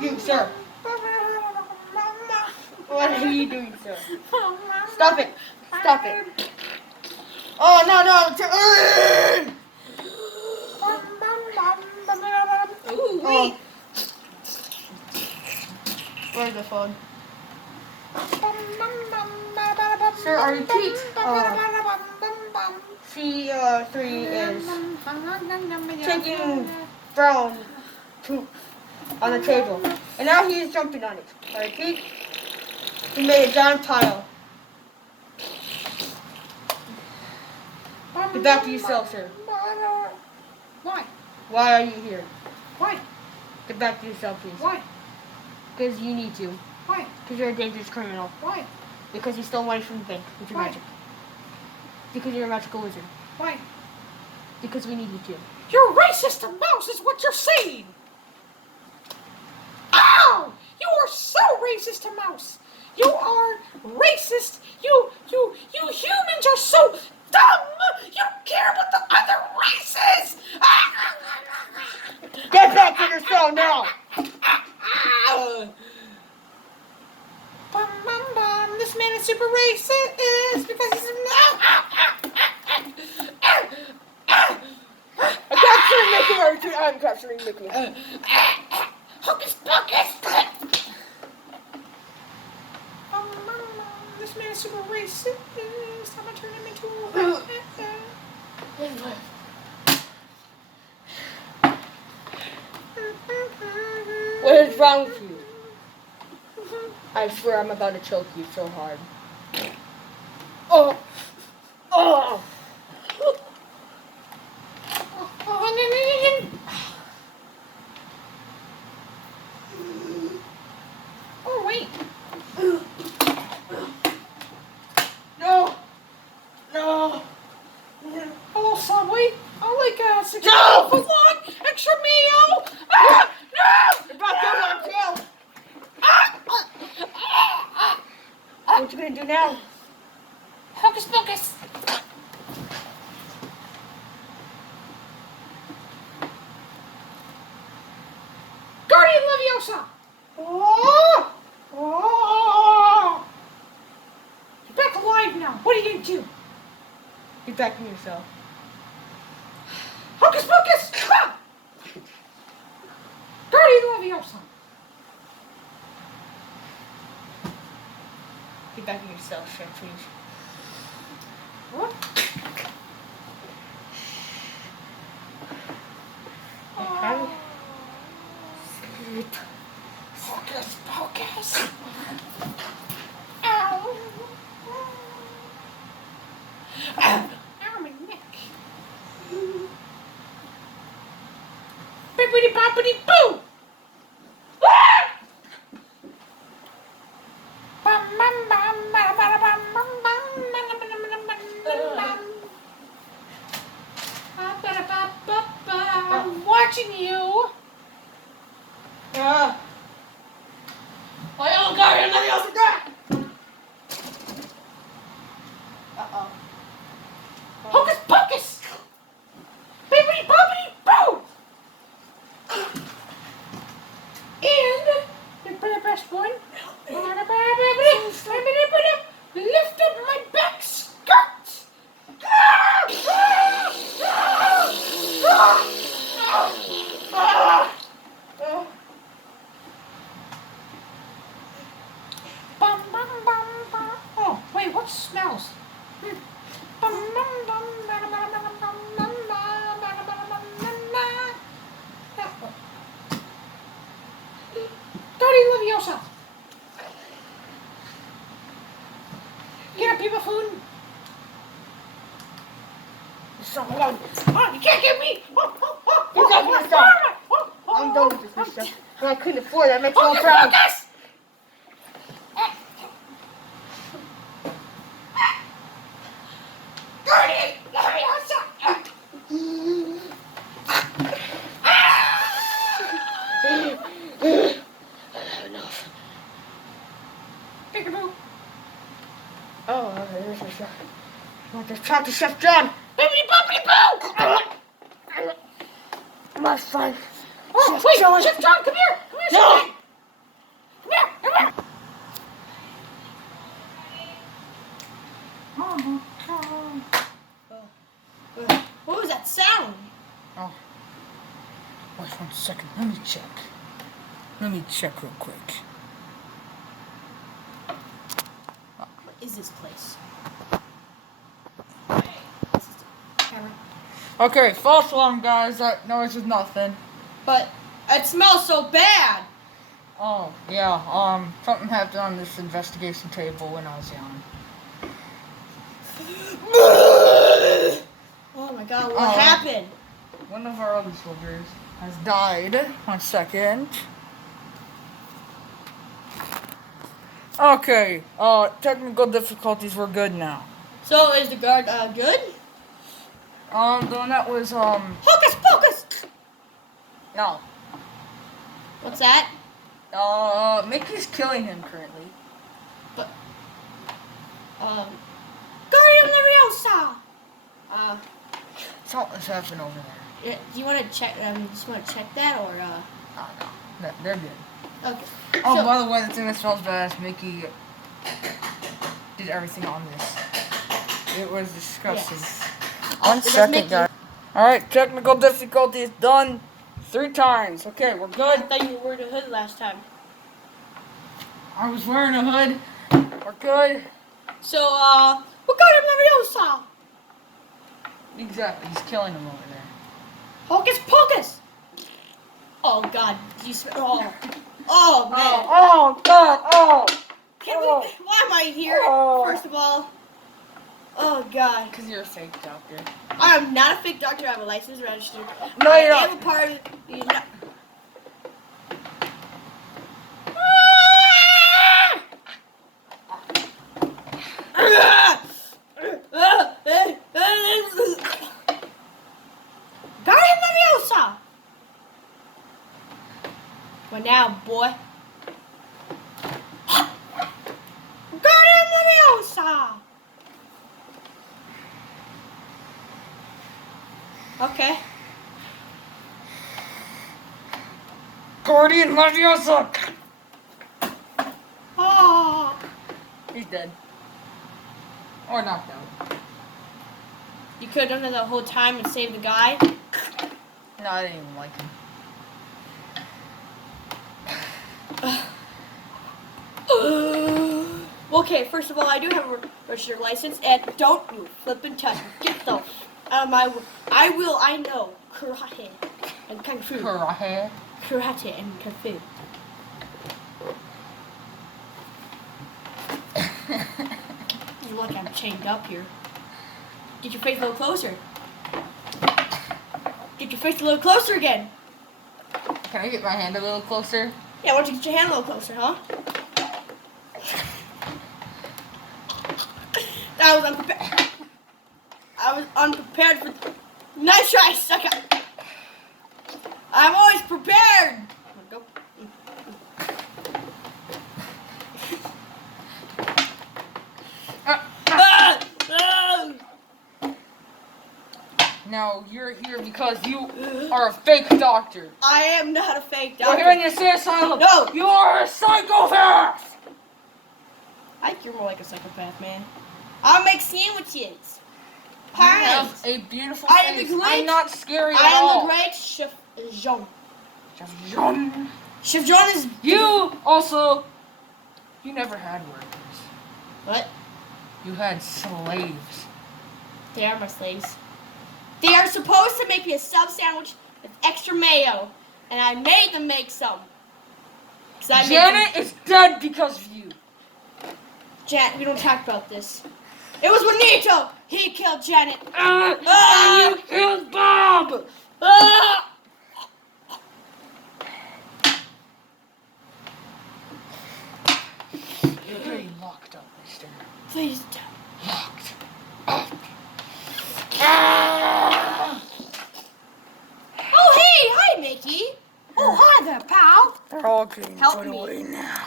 You, sir. What are you doing, sir? Stop it. Stop it. Oh, no, no. Ooh, wait. Where's the phone? Sir, are you cute? C3 is taking brown poop on the table. And now he is jumping on it. I repeat, he made a giant pile. Get back to yourself, sir. Why? Why are you here? Why? Get back to yourself, please. Why? Because you need to. Why? Because you're a dangerous criminal. Why? Because you stole money from the bank with your Why? magic. Because you're a magical wizard. Why? Because we need you to. You're racist to mouse is what you're saying. Ow! You are so racist to mouse. You are racist. You humans are so dumb. You don't care about the other races. Get back to your cell now! This man is super racist because he's I'm capturing Mickey. Hocus pocus! This man is super racist. I'm gonna turn him into What is wrong with you? I swear I'm about to choke you so hard. Oh! Oh! Oh, wait. No! No! Hello, Subway. I like 6 No! foot long, extra mayo. Ah! No! You're about to go on jail! What you gonna do now? Hocus pocus. Guardian Leviosa. Oh! Oh! You're back alive now. What are you gonna do? Get back in yourself. Hocus pocus! Ah! Guardian Leviosa. Get back in yourself, sir, please. What? Okay. Sleep. Hocus pocus. Ow. Ow, my neck. Bippity boppity boo. I'm watching you. Oh, Guardian Leviosa, that! Uh-oh. Hocus pocus. Bippity boppity boo. And the best one. Lift up my back skirt. Bum, bum, bum, bum. Oh, wait, what smells? Dirty Leviosa. Get up, people food. Someone. Oh, you can't get me. Get back in yourself. I'm done with this stuff. And I couldn't afford it. That makes me all proud. Focus! Dirty Leviosa. Enough. Peekaboo. Oh, this is I want to talk to Chef John. Bippity boppity boo. My fun. Oh, Chef wait, John. Chef John, come here. Come here, No. Chef John. Oh. Wait 1 second. Let me check. Let me check real quick. What is this place? Hey, this is the camera. Okay, false alarm, guys. That noise is nothing. But it smells so bad. Oh, yeah. Something happened on this investigation table when I was young. Oh my god, what happened? One of our other soldiers has died. 1 second. Okay, technical difficulties were good now. So is the guard good? The one that was, Hocus pocus! no. What's that? Mickey's killing him currently. But, Guardian Leviosa! Something's happening over there. Do you want to check, just want to check that, or, Oh, no. They're good. Okay. Oh, So- by the way, the thing that smells bad is Mickey did everything on this. It was disgusting. Yes. 1 It was second, Mickey. guys. Alright, technical difficulty is done 3 times. Okay, we're I good. thought you were wearing a hood last time. I was wearing a hood. We're good. So, Guardian Leviosa! Exactly, he's killing him over there. Hocus pocus! Oh god, you smell. Oh man. Oh, God, oh! Can we, why am I here? Oh. First of all. Oh god. Because you're a fake doctor. I am not a fake doctor, I have a license registered. No, I you're am not. a part of the Guardian Leviosa! What now, boy? Guardian Leviosa! Okay. Guardian Leviosa! Oh. He's dead. Or knocked out. You could have done that the whole time and saved the guy. No, I didn't even like him. Okay, first of all, I do have a registered license, and don't you flip and touch me. Get the out of my. I know karate and kung fu. Karate. Karate and kung fu. You're lucky I'm chained up here. Get your face a little closer. Get your face a little closer again. Can I get my hand a little closer? Yeah, why don't you get your hand a little closer, huh? I was unprepared. I was unprepared for. Nice try, sucker. I'm always prepared. Go. No, you're here because you are a fake doctor. I am not a fake You're here in doctor. the asylum. No. You are a psychopath. I think you're more like a psychopath, man. I'll make sandwiches. You Pies. have a beautiful I am face. the great- I'm not scary at I am all. the great Chef Jean. Chef Jean. Chef Jean is. You also, you never had workers. What? You had slaves. They are my slaves. They are supposed to make me a sub sandwich with extra mayo, and I made them make some. 'Cause I made Janet is dead because of you. Janet, we don't talk about this. It was Juanito. He killed Janet. And you killed Bob. Ah! You're getting locked up, mister. Please don't. Locked up. Ah! Oh, hey, hi, Mickey. Oh, hi there, pal. They're all getting Help put me. away now.